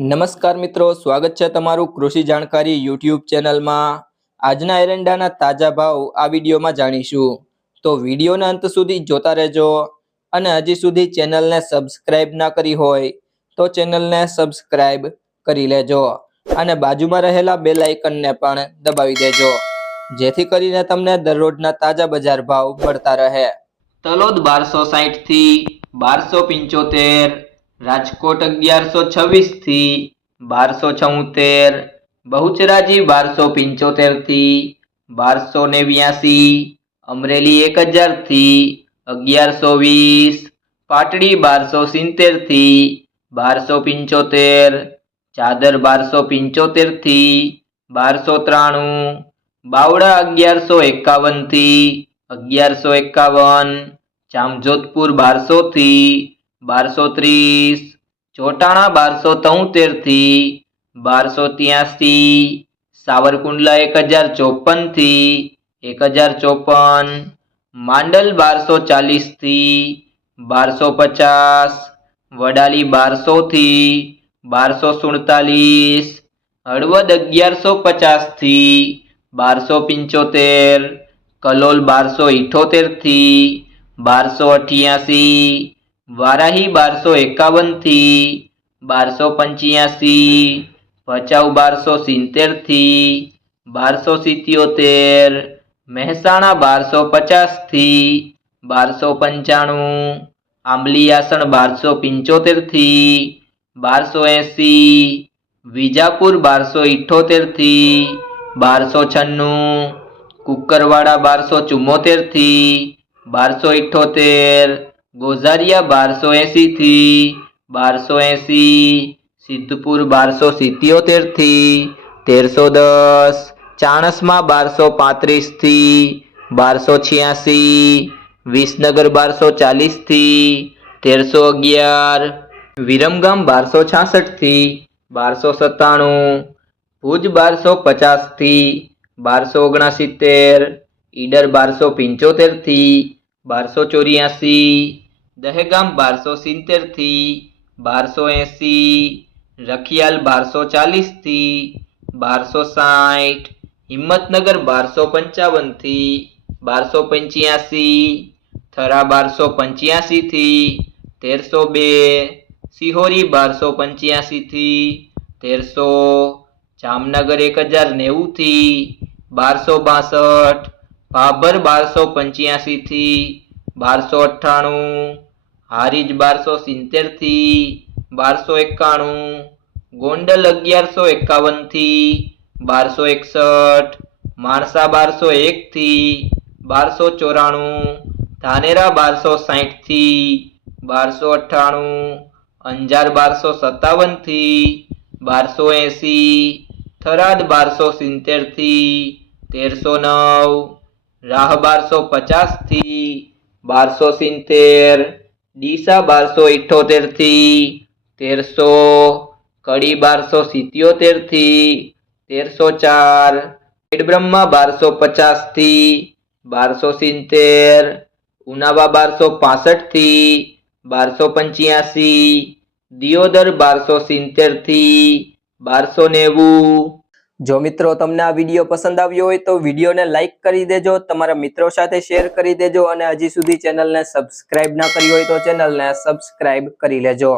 નમસ્કાર મિત્રો, સ્વાગત છે તમારું કૃષિ જાણકારી યુટ્યુબ ચેનલમાં. આજના એરંડાના તાજા ભાવ આ વિડીયોમાં જાણીશું. તો વિડીયોના અંત સુધી જોતા રહેજો અને હજી સુધી ચેનલને સબસ્ક્રાઇબ ના કરી હોય તો ચેનલને સબસ્ક્રાઇબ કરી લેજો અને બાજુમાં રહેલા બે લાઇકનને પણ દબાવી દેજો, જેથી કરીને તમને દરરોજના તાજા બજાર ભાવ મળતા રહે. તલોદ બારસો સાહીઠથી બારસો પંચોતેર રાજકોટ અગિયારસો છવ્વીસથી બારસો છોતેર, બહુચરાજી બારસો પંચોતેરથી બારસો નેવ્યાસી, અમરેલી એક હજારથી અગિયારસો વીસ, પાટડી બારસો સિત્તેરથી બારસો પંચોતેર, ચાદર બારસો પંચોતેરથી બારસો ત્રાણું બાવડા અગિયારસો એકાવનથી અગિયારસો એકાવન, જામજોધપુર બારસો થી બારસો ત્રીસ ચોટાણા બારસો તોતેર થી બારસો ત્યાસી સાવરકુંડલા એક હજાર ચોપન થી એક હજાર ચોપન માંડલ બારસો ચાલીસ થી બારસો પચાસ વડાલી બારસો થી બારસો સુડતાલીસ હળવદ અગિયારસો પચાસ થી બારસો પંચોતેર કલોલ બારસો ઇઠોતેર થી બારસો અઠ્યાસી વારાહી બારસો એકાવનથી બારસો પંચ્યાસી, ભચાઉ બારસો સિત્તેરથી બારસો સિત્યોતેર, મહેસાણા બારસો પચાસથી બારસો પંચાણું આંબલીયાસણ બારસો પંચોતેરથી બારસો એંસી, વિજાપુર બારસો ઇઠોતેર બારસો છન્નું, કુકરવાડા બારસો ચુમ્મોતેરથી બારસો ઇઠોતેર ગોઝારિયા બારસો એંસીથી બારસો એંસી, સિદ્ધપુર બારસો સિત્યોતેરથી તેરસો દસ, ચાણસમાં બારસો પાંત્રીસથી બારસો છ્યાસી, વિસનગર બારસો ચાલીસથી તેરસો અગિયાર, વિરમગામ બારસો છાસઠથી બારસો સત્તાણું, ભુજ બારસો પચાસથી બારસો ઓગણસિત્તેર, ઈડર બારસો પંચોતેરથી બારસો ચોર્યાસી દહેગામ બારસો સિત્તેરથી બારસો એંસી રખિયાલ બારસો ચાલીસથી બારસો સાઠ હિંમતનગર બારસો પંચાવનથી બારસો પંચ્યાસી થરા બારસો પંચ્યાસી થી તેરસો બે સિહોરી બારસો પંચ્યાસી થી તેરસો જામનગર એક હજાર નેવું થી બારસો બાસઠ ભાભર બારસો પંચ્યાસી થી બારસો અઠ્ઠાણું, હારીજ બારસો સિત્તેરથી બારસો એકાણું, ગોંડલ અગિયારસો એકાવનથી બારસો એકસઠ, માણસા બારસો એક થી બારસો ચોરાણું, ધાનેરા બારસો સાઠથી બારસો અઠ્ઠાણું, અંજાર બારસો સત્તાવનથી બારસો એંસી, થરાદ બારસો સિત્તેરથી તેરસો નવ રાહ બારસો પચાસથી બારસો સિત્તેર, ડીસા બારસો ઇઠોતેરથી તેરસો, કડી બારસો સિત્યોતેરથી તેરસો ચાર ખેડબ્રહ્મા બારસો પચાસથી બારસો સિત્તેર, ઉનાવા બારસો પાસઠથી બારસો પંચ્યાસી, દિયોદર બારસો સિત્તેરથી બારસો નેવું જો મિત્રો તમને આ વીડિયો પસંદ આવ્યો હોય તો વિડીયોને લાઈક કરી દેજો, તમારા મિત્રો સાથે શેર કરી દેજો અને હજી સુધી ચેનલને સબસ્ક્રાઇબ ના કરી હોય તો ચેનલને સબસ્ક્રાઇબ કરી લેજો.